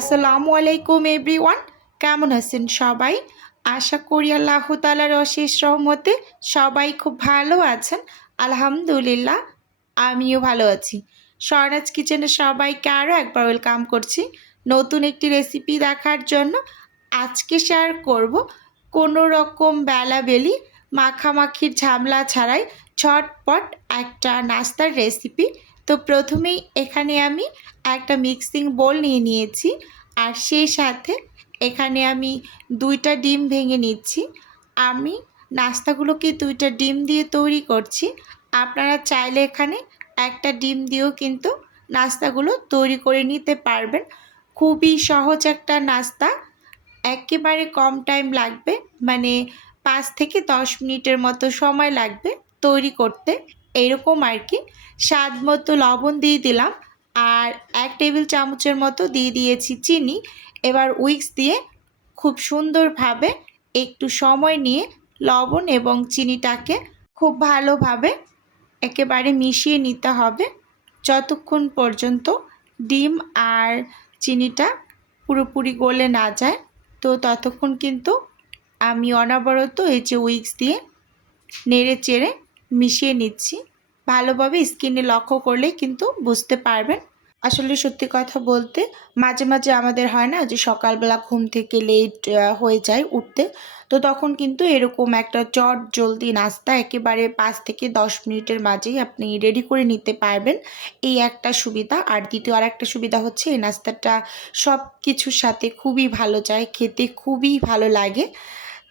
আসসালামু আলাইকুম এভরিওয়ান, কেমন আছেন সবাই? আশা করি আল্লাহ তাআলার অশেষ রহমতে সবাই খুব ভালো আছেন। আলহামদুলিল্লাহ, আমিও ভালো আছি। স্বর্ণাজ কিচেনে সবাইকে আরও একবার ওয়েলকাম করছি নতুন একটি রেসিপি দেখার জন্য। আজকে শেয়ার করব কোনো রকম বেলাবেলি মাখামাখির ঝামেলা ছাড়াই ঝটপট একটা নাস্তার রেসিপি। তো প্রথমেই এখানে আমি একটা মিক্সিং বোল নিয়ে নিয়েছি, আর সেই সাথে এখানে আমি 2টা ডিম ভেঙে নিচ্ছি। আমি নাস্তাগুলোকে 2টা ডিম দিয়ে তৈরি করছি। আপনারা চাইলে এখানে একটা ডিম দিয়েও কিন্তু নাস্তাগুলো তৈরি করে নিতে পারবেন। খুবই সহজ একটা নাস্তা, একেবারে কম টাইম লাগবে, মানে 5 থেকে 10 মিনিটের মতো সময় লাগবে তৈরি করতে, এরকম আর কি। স্বাদ মতো লবণ দিয়ে দিলাম, আর 1 টেবিল চামচের মতো দিয়ে দিয়েছি চিনি। এবার উইক্স দিয়ে খুব সুন্দরভাবে একটু সময় নিয়ে লবণ এবং চিনিটাকে খুব ভালোভাবে একেবারে মিশিয়ে নিতে হবে যতক্ষণ পর্যন্ত ডিম আর চিনিটা পুরোপুরি গলে না যায়। তো ততক্ষণ কিন্তু আমি অনবরত এই যে উইক্স দিয়ে নেড়ে চেড়ে মিশিয়ে নিচ্ছি। ভালোভাবে স্কিনে লক্ষ্য করলে কিন্তু বুঝতে পারবেন। আসলে সত্যি কথা বলতে মাঝে মাঝে আমাদের হয় না যে সকালবেলা ঘুম থেকে লেট হয়ে যায় উঠতে, তো তখন কিন্তু এরকম একটা চট জলদি নাস্তা একেবারে 5 থেকে 10 মিনিটের মাঝেই আপনি রেডি করে নিতে পারবেন। এই একটা সুবিধা। আর দ্বিতীয় আর একটা সুবিধা হচ্ছে এই নাস্তাটা সব কিছুর সাথে খুবই ভালো যায়, খেতে খুবই ভালো লাগে।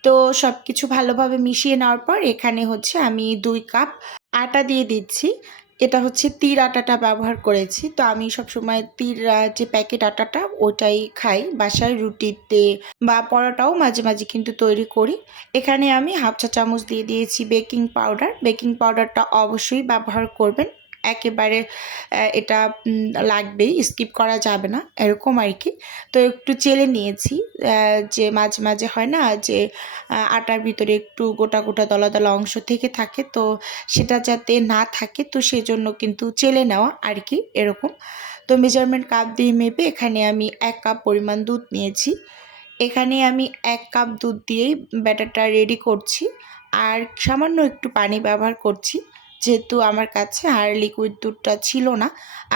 তো সব কিছু ভালোভাবে মিশিয়ে নেওয়ার পর এখানে হচ্ছে আমি 2 কাপ আটা দিয়ে দিচ্ছি। এটা হচ্ছে তির আটাটা ব্যবহার করেছি। তো আমি সবসময় তির যে প্যাকেট আটাটা ওটাই খাই বাসায়, রুটিতে বা পরোটাও মাঝে মাঝে কিন্তু তৈরি করি। এখানে আমি হাফ চা চামচ দিয়ে দিয়েছি বেকিং পাউডার। বেকিং পাউডারটা অবশ্যই ব্যবহার করবেন, একেবারে এটা লাগবেই, স্কিপ করা যাবে না, এরকম আর কি। তো একটু চেলে নিয়েছি, যে মাঝে মাঝে হয় না যে আটার ভিতরে একটু গোটা গোটা দলা দলা অংশ থেকে থাকে, তো সেটা যাতে না থাকে তো সেজন্য কিন্তু চেলে নেওয়া আর কি, এরকম। তো মেজারমেন্ট কাপ দিয়ে মেপে এখানে আমি 1 কাপ পরিমাণ দুধ নিয়েছি। এখানে আমি 1 কাপ দুধ দিয়েই ব্যাটারটা রেডি করছি, আর সামান্য একটু পানি ব্যবহার করছি যেহেতু আমার কাছে আর লিকুইড দুধটা ছিল না।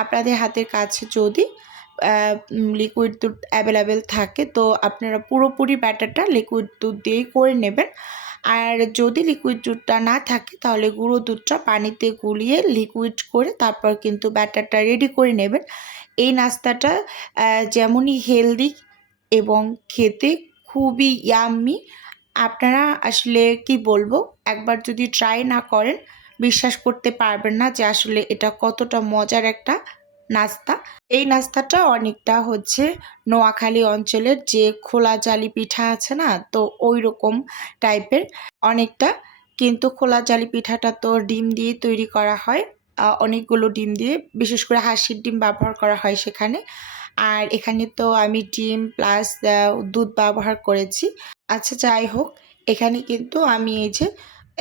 আপনাদের হাতের কাছে যদি লিকুইড দুধ অ্যাভেলেবেল থাকে তো আপনারা পুরোপুরি ব্যাটারটা লিকুইড দুধ দিয়েই করে নেবেন। আর যদি লিকুইড দুধটা না থাকে তাহলে গুঁড়ো দুধটা পানিতে গুলিয়ে লিকুইড করে তারপর কিন্তু ব্যাটারটা রেডি করে নেবেন। এই নাস্তাটা যেমনই হেলদি এবং খেতে খুবই ইয়াম্মি। আপনারা আসলে কি বলবো, একবার যদি ট্রাই না করেন বিশ্বাস করতে পারবেন না যে আসলে এটা কতটা মজার একটা নাস্তা। এই নাস্তাটা অনেকটা হচ্ছে নোয়াখালী অঞ্চলের যে খোলা জালি পিঠা আছে না, তো ওই রকম টাইপের অনেকটা। কিন্তু খোলা জালি পিঠাটা তো ডিম দিয়ে তৈরি করা হয়, অনেকগুলো ডিম দিয়ে, বিশেষ করে হাঁসের ডিম ব্যবহার করা হয় সেখানে। আর এখানে তো আমি ডিম প্লাস দুধ ব্যবহার করেছি। আচ্ছা যাই হোক, এখানে কিন্তু আমি এই যে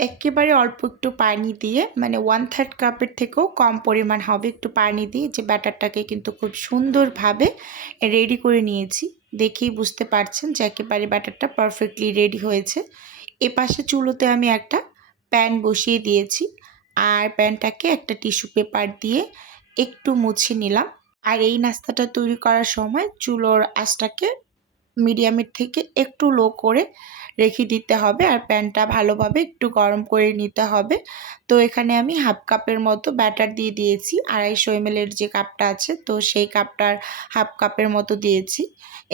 একেবারে অল্প একটু পানি দিয়ে, মানে 1/3 কাপের থেকেও কম পরিমাণ হবে, একটু পানি দিয়ে যে ব্যাটারটাকে কিন্তু খুব সুন্দরভাবে রেডি করে নিয়েছি। দেখেই বুঝতে পারছেন যে একেবারে ব্যাটারটা পারফেক্টলি রেডি হয়েছে। এপাশে চুলোতে আমি একটা প্যান বসিয়ে দিয়েছি, আর প্যানটাকে একটা টিস্যু পেপার দিয়ে একটু মুছে নিলাম। আর এই নাস্তাটা তৈরি করার সময় চুলোর আঁচটাকে মিডিয়ামের থেকে একটু লো করে রেখে দিতে হবে, আর প্যানটা ভালোভাবে একটু গরম করে নিতে হবে। তো এখানে আমি হাফ কাপের মতো ব্যাটার দিয়ে দিয়েছি, 250 ml যে কাপটা আছে তো সেই কাপটার হাফ কাপের মতো দিয়েছি।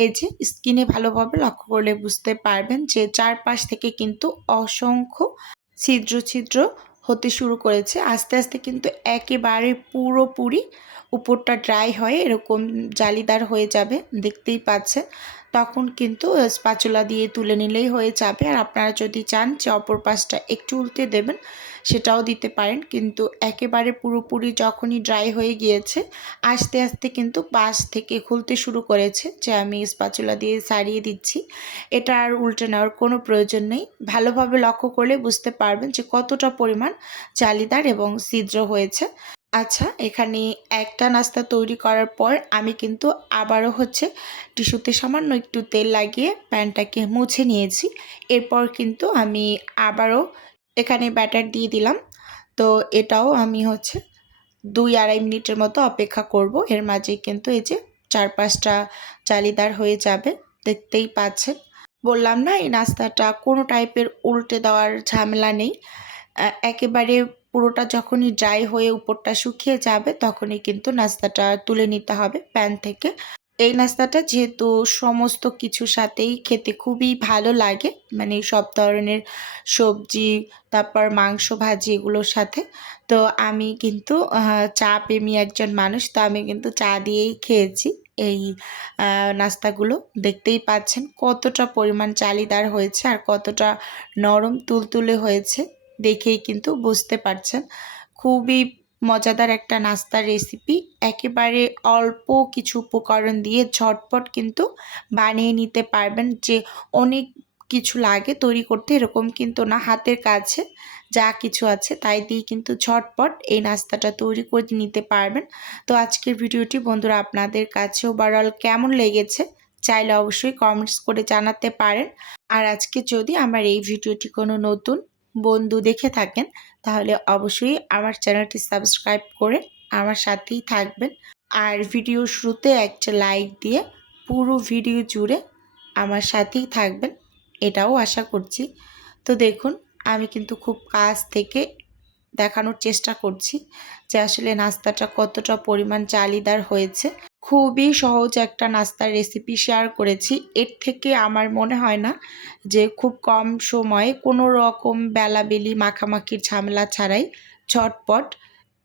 এই যে স্কিনে ভালোভাবে লক্ষ্য করলে বুঝতে পারবেন যে চারপাশ থেকে কিন্তু অসংখ্য ছিদ্র ছিদ্র হতে শুরু করেছে। আস্তে আস্তে কিন্তু একেবারে পুরোপুরি উপরটা ড্রাই হয়ে এরকম জালিদার হয়ে যাবে, দেখতেই পাচ্ছেন। তখন কিন্তু স্প্যাচুলা দিয়ে তুলে নিলেই হয়ে যাবে। আর আপনারা যদি চান যে অপর পাশটা একটু উল্টে দেবেন সেটাও দিতে পারেন, কিন্তু একেবারে পুরোপুরি যখনই ড্রাই হয়ে গিয়েছে আস্তে আস্তে কিন্তু পাশ থেকে খুলতে শুরু করেছে, যে আমি স্প্যাচুলা দিয়ে সারিয়ে দিচ্ছি। এটা আর উল্টে নেওয়ার কোনো প্রয়োজন নেই। ভালোভাবে লক্ষ্য করলে বুঝতে পারবেন যে কতটা পরিমাণ জালিদার এবং ছিদ্র হয়েছে। আচ্ছা, এখানে একটা নাস্তা তৈরি করার পর আমি কিন্তু আবারও টিস্যুতে সামান্য একটু তেল লাগিয়ে প্যানটাকে মুছে নিয়েছি। এরপর কিন্তু আমি আবারও এখানে ব্যাটার দিয়ে দিলাম। তো এটাও আমি 2-2.5 মিনিটের মতো অপেক্ষা করব। এর মাঝেই কিন্তু এই যে 4-5টা জালিদার হয়ে যাবে, দেখতেই পাচ্ছেন। বললাম না, এই নাস্তাটা কোনো টাইপের উল্টে দেওয়ার ঝামেলা নেই। একেবারে পুরোটা যখনই ড্রাই হয়ে উপরটা শুকিয়ে যাবে তখনই কিন্তু নাস্তাটা তুলে নিতে হবে প্যান থেকে। এই নাস্তাটা যেহেতু সমস্ত কিছুর সাথেই খেতে খুবই ভালো লাগে, মানে সব ধরনের সবজি, তারপর মাংস ভাজি এগুলোর সাথে। তো আমি কিন্তু চা প্রেমী একজন মানুষ, তো আমি কিন্তু চা দিয়েই খেয়েছি এই নাস্তাগুলো। দেখতেই পাচ্ছেন কতটা পরিমাণ জালিদার হয়েছে আর কতটা নরম তুলতুলে হয়েছে, দেখেই কিন্তু বুঝতে পারছেন। খুবই মজাদার একটা নাস্তার রেসিপি। একেবারে অল্প কিছু উপকরণ দিয়ে ঝটপট কিন্তু বানিয়ে নিতে পারবেন। যে অনেক কিছু লাগে তৈরি করতে এরকম কিন্তু না, হাতের কাছে যা কিছু আছে তাই দিয়ে কিন্তু ঝটপট এই নাস্তাটা তৈরি করে নিতে পারবেন। তো আজকের ভিডিওটি বন্ধুরা আপনাদের কাছে ওভারঅল কেমন লেগেছে চাইলে অবশ্যই কমেন্টস করে জানাতে পারেন। আর আজকে যদি আমার এই ভিডিওটি কোনো নতুন বন্ধু দেখে থাকেন তাহলে অবশ্যই আমার চ্যানেলটি সাবস্ক্রাইব করে আমার সাথেই থাকবেন। আর ভিডিও শুরুতে একটা লাইক দিয়ে পুরো ভিডিও জুড়ে আমার সাথেই থাকবেন, এটাও আশা করছি। তো দেখুন, আমি কিন্তু খুব কাছ থেকে দেখানোর চেষ্টা করছি যে আসলে নাস্তাটা কতটা পরিমাণ জালিদার হয়েছে। খুবই সহজ একটা নাস্তার রেসিপি শেয়ার করেছি। এর থেকে আমার মনে হয় না যে খুব কম সময়ে কোনো রকম বেলাবেলি মাখামাখির ঝামেলা ছাড়াই ঝটপট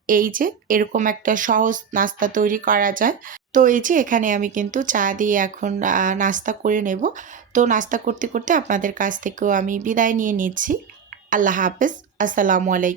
এই যে এরকম একটা সহজ নাস্তা তৈরি করা যায়। তো এই যে এখানে আমি কিন্তু চা দিয়ে এখন নাস্তা করে নেব। তো নাস্তা করতে করতে আপনাদের কাছ থেকেও আমি বিদায় নিয়ে নিচ্ছি। আল্লাহ হাফেজ। আসসালামু আলাইকুম।